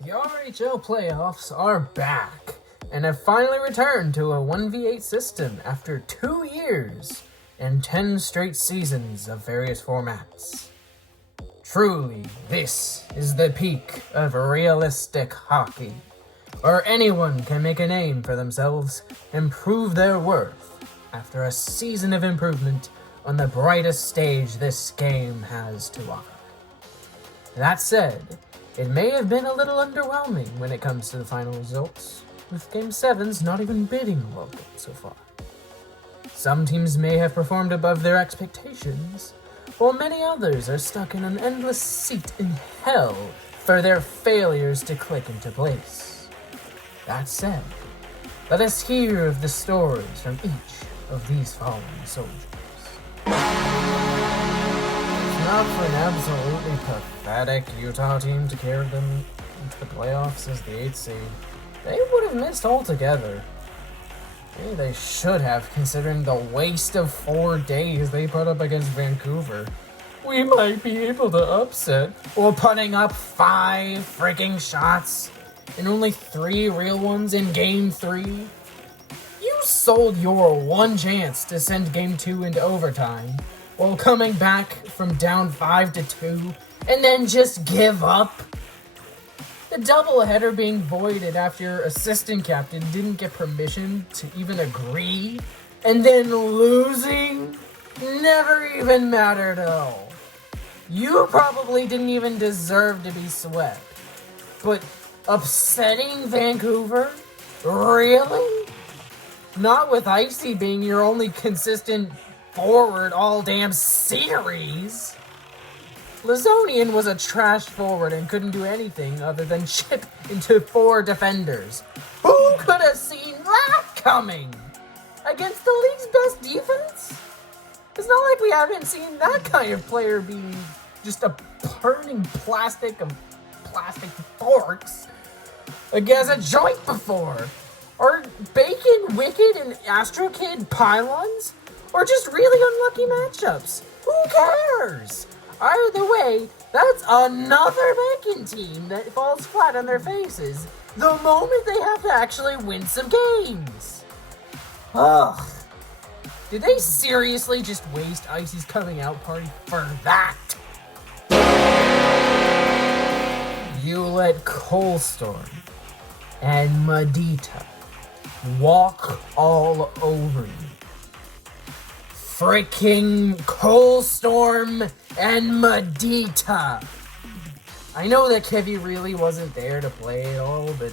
The RHL playoffs are back and have finally returned to a 1v8 system after 2 years and 10 straight seasons of various formats. Truly, this is the peak of realistic hockey, where anyone can make a name for themselves and prove their worth after a season of improvement on the brightest stage this game has to offer. That said, it may have been a little underwhelming when it comes to the final results, with Game 7s not even bidding welcome so far. Some teams may have performed above their expectations, while many others are stuck in an endless seat in hell for their failures to click into place. That said, let us hear of the stories from each of these fallen soldiers. Not for an absolutely pathetic Utah team to carry them into the playoffs as the 8th seed, they would have missed altogether. Maybe they should have, considering the waste of 4 days they put up against Vancouver. We might be able to upset while putting up 5 freaking shots and only 3 real ones in Game 3. You sold your one chance to send Game 2 into overtime while coming back from down 5-2 and then just give up. The doubleheader being voided after your assistant captain didn't get permission to even agree, and then losing never even mattered at all. You probably didn't even deserve to be swept. But upsetting Vancouver? Really? Not with Icy being your only consistent forward all damn series. Lazonian was a trash forward and couldn't do anything other than chip into 4 defenders. Who could have seen that coming? Against the league's best defense? It's not like we haven't seen that kind of player be just a burning plastic of plastic forks against a joint before. Or Bacon, Wicked, and Astro Kid pylons? Or just really unlucky matchups? Who cares? Either way, that's another Bacon team that falls flat on their faces the moment they have to actually win some games. Ugh. Did they seriously just waste Icy's coming out party for that? You let Coalstorm and Medita walk all over you. Freaking Coalstorm and Medita. I know that Kevy really wasn't there to play at all, but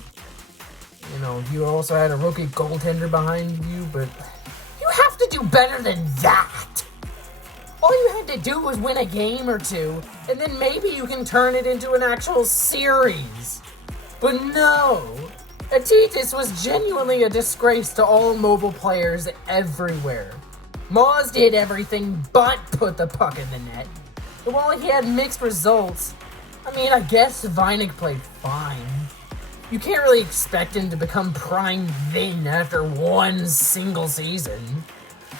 you also had a rookie goaltender behind you, but you have to do better than that. All you had to do was win a game or 2, and then maybe you can turn it into an actual series. But no, Atitis was genuinely a disgrace to all mobile players everywhere. Moz did everything but put the puck in the net. And while he had mixed results, I guess Vinik played fine. You can't really expect him to become Prime Vin after 1 single season.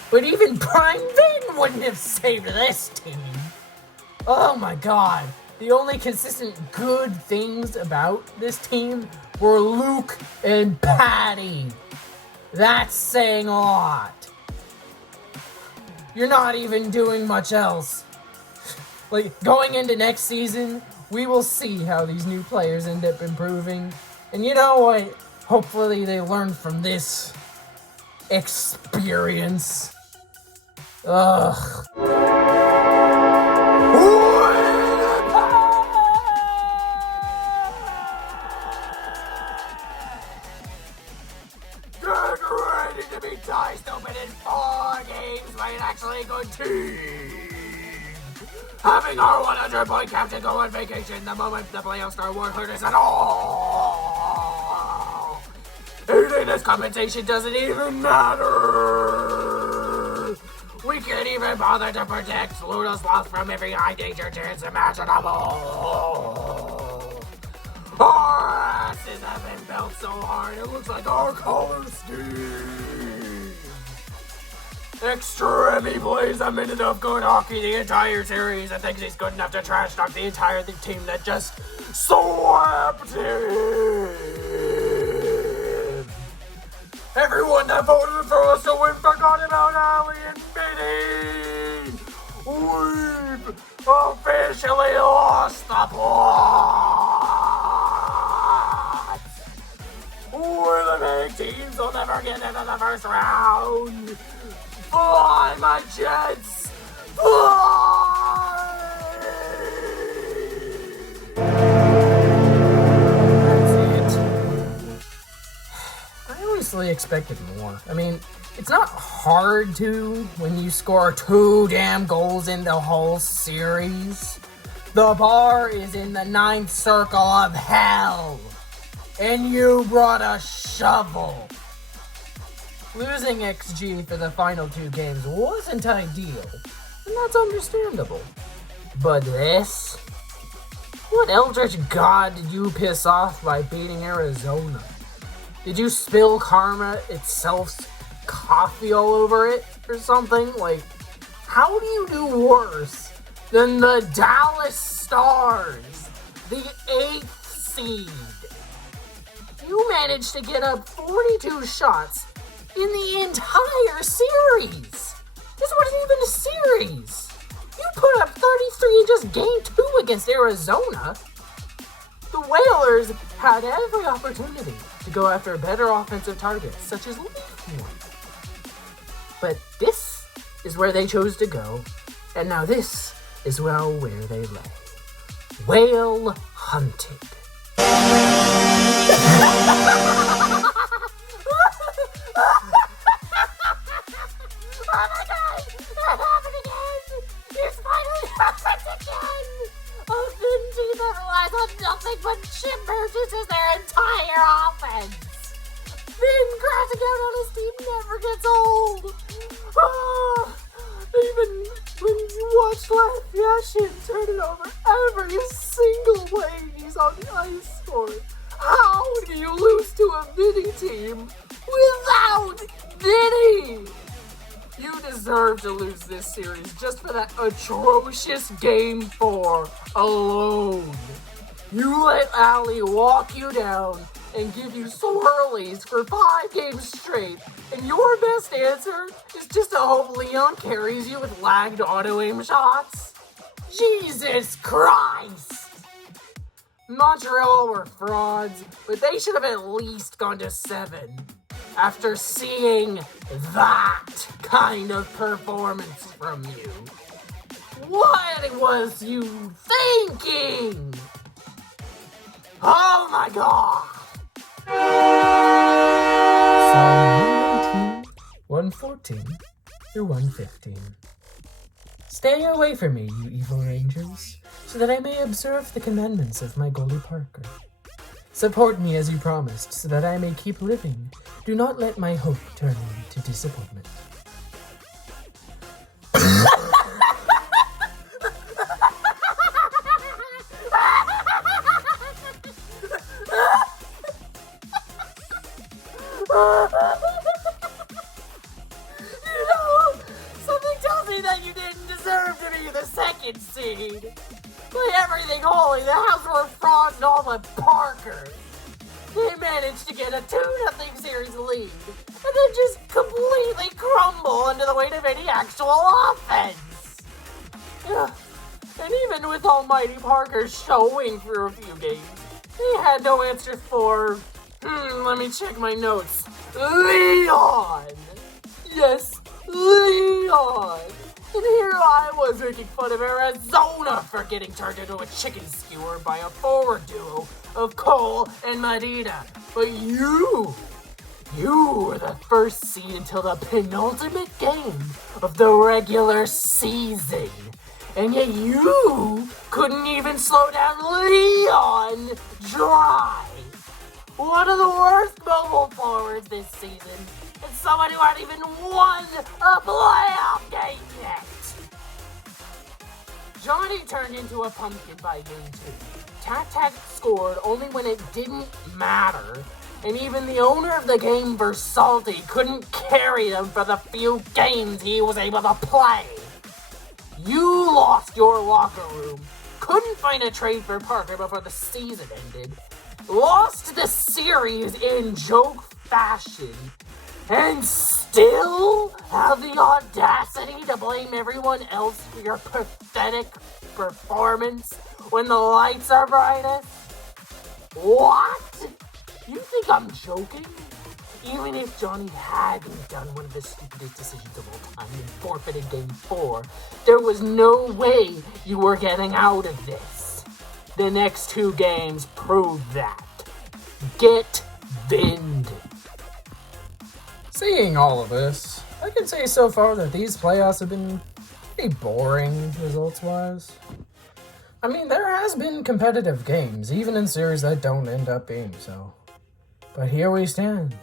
But even Prime Vin wouldn't have saved this team. Oh my god. The only consistent good things about this team were Luke and Patty. That's saying a lot. You're not even doing much else. Going into next season, we will see how these new players end up improving. And you know what? Hopefully they learn from this experience. Ugh. Get ready to be diced open in 4 games by an actually good team. Having our 100-point captain go on vacation the moment the playoffs start won't hurt us at all. Eating this compensation doesn't even matter. We can't even bother to protect Ludo Sloth from every high danger chance imaginable. Our asses have been built so hard it looks like our color scheme. Extreme plays a minute of good hockey the entire series and thinks he's good enough to trash talk the entire team that just swept him. never get into the first round. Fly, my Jets! Fly! That's it. I honestly expected more. I mean, it's not hard to when you score 2 damn goals in the whole series. The bar is in the 9th circle of hell. And you brought a shovel. Losing XG for the final 2 games wasn't ideal, and that's understandable. But this? What eldritch god did you piss off by beating Arizona? Did you spill karma itself's coffee all over it or something? Like, how do you do worse than the Dallas Stars, the 8th seed? You managed to get up 42 shots in the entire series. This wasn't even a series. You put up 33 in just game 2 against Arizona. The Whalers had every opportunity to go after better offensive targets, such as Leafmore. But this is where they chose to go, and now this is where they lay. Whale hunted. Oh my god! That happened again! It's finally happened again! A thin team that relies on nothing but chip merchants as their entire offense! Finn crashing out on his team never gets old! Even when you watch Yashin turn it over every single way he's on the ice for it. How do you lose to a Vinny team without Vinny? You deserve to lose this series just for that atrocious Game 4 alone. You let Allie walk you down and give you swirlies for 5 games straight, and your best answer is just to hope Leon carries you with lagged auto-aim shots? Jesus Christ! Montreal were frauds, but they should have at least gone to 7 after seeing that kind of performance from you. What was you thinking? Oh my god! Psalm 119, 114 through 115. Stay away from me, you evil rangers, so that I may observe the commandments of my Goldie Parker. Support me as you promised, so that I may keep living. Do not let my hope turn into disappointment. Something tells me that you didn't deserve to be the 2nd seed. Play everything holy, the house were frauds and all the Parkers. They managed to get a 2-0 series lead, and then just completely crumble under the weight of any actual offense. And even with almighty Parker showing for a few games, they had no answers for, let me check my notes, Leon! Yes, Leon! And here I was making fun of Arizona for getting turned into a chicken skewer by a forward duo of Cole and Medina. But you were the 1st seed until the penultimate game of the regular season. And yet you couldn't even slow down Leon dry. One of the worst mobile forwards this season, and someone who hadn't even won a playoff game yet. Johnny turned into a pumpkin by game 2. Tat scored only when it didn't matter, and even the owner of the game, Versalti, couldn't carry them for the few games he was able to play. You lost your locker room, couldn't find a trade for Parker before the season ended, lost the series in joke fashion, and still have the audacity to blame everyone else for your pathetic performance when the lights are brightest? What? You think I'm joking? even if Johnny hadn't done one of the stupidest decisions of all time and forfeited Game 4, there was no way you were getting out of this. The next 2 games prove that. Get Vind. Seeing all of this, I can say so far that these playoffs have been pretty boring results-wise. I mean, there has been competitive games, even in series that don't end up being so. But here we stand,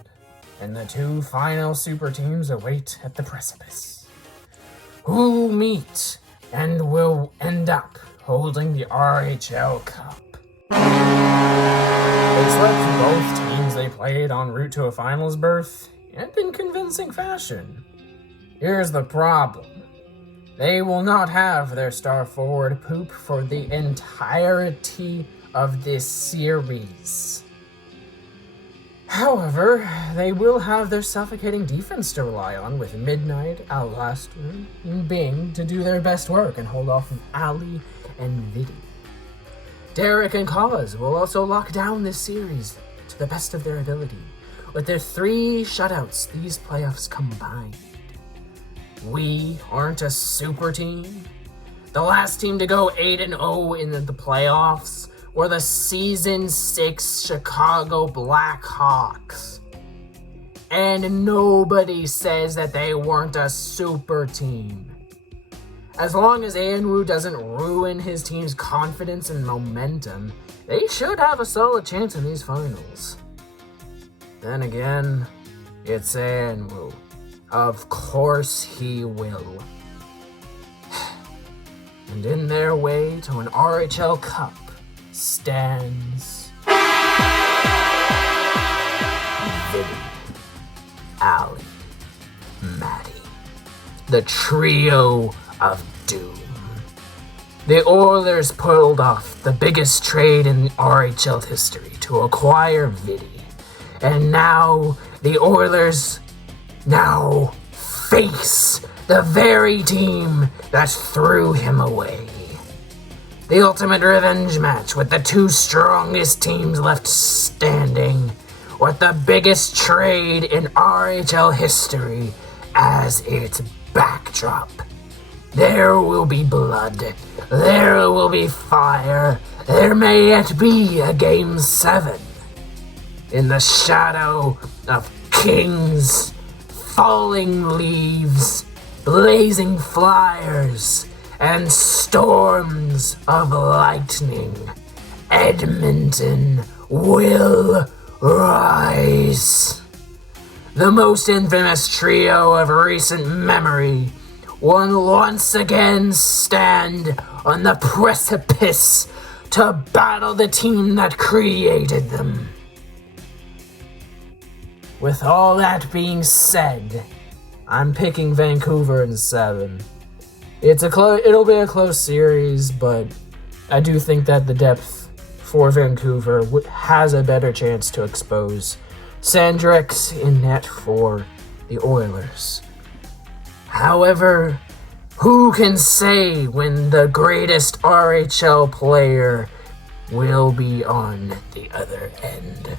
and the 2 final super teams await at the precipice. Who meet and will end up holding the RHL Cup? They swept both teams they played en route to a finals berth, and in convincing fashion. Here's the problem. They will not have their star forward Poop for the entirety of this series. However, they will have their suffocating defense to rely on, with Midnight, Alastair, and Bing to do their best work and hold off of Ali and Vidi. Derek and Cause will also lock down this series to the best of their ability, with their 3 shutouts these playoffs combined. We aren't a super team. The last team to go 8-0 in the playoffs were the Season 6 Chicago Blackhawks. And nobody says that they weren't a super team. As long as Anwu doesn't ruin his team's confidence and momentum, they should have a solid chance in these finals. Then again, it's Anwu. Of course he will. And in their way to an RHL Cup stands Vidi, Ali, Maddie, the trio of doom. The Oilers pulled off the biggest trade in RHL history to acquire Vidi, and now the Oilers face the very team that threw him away. The ultimate revenge match with the 2 strongest teams left standing, with the biggest trade in RHL history as its backdrop. There will be blood, there will be fire, there may yet be a Game 7. In the shadow of kings, falling leaves, blazing flyers, and storms of lightning, Edmonton will rise. The most infamous trio of recent memory will once again stand on the precipice to battle the team that created them. With all that being said, I'm picking Vancouver in 7. It'll be a close series, but I do think that the depth for Vancouver has a better chance to expose Sandrex in net for the Oilers. However, who can say when the greatest RHL player will be on the other end?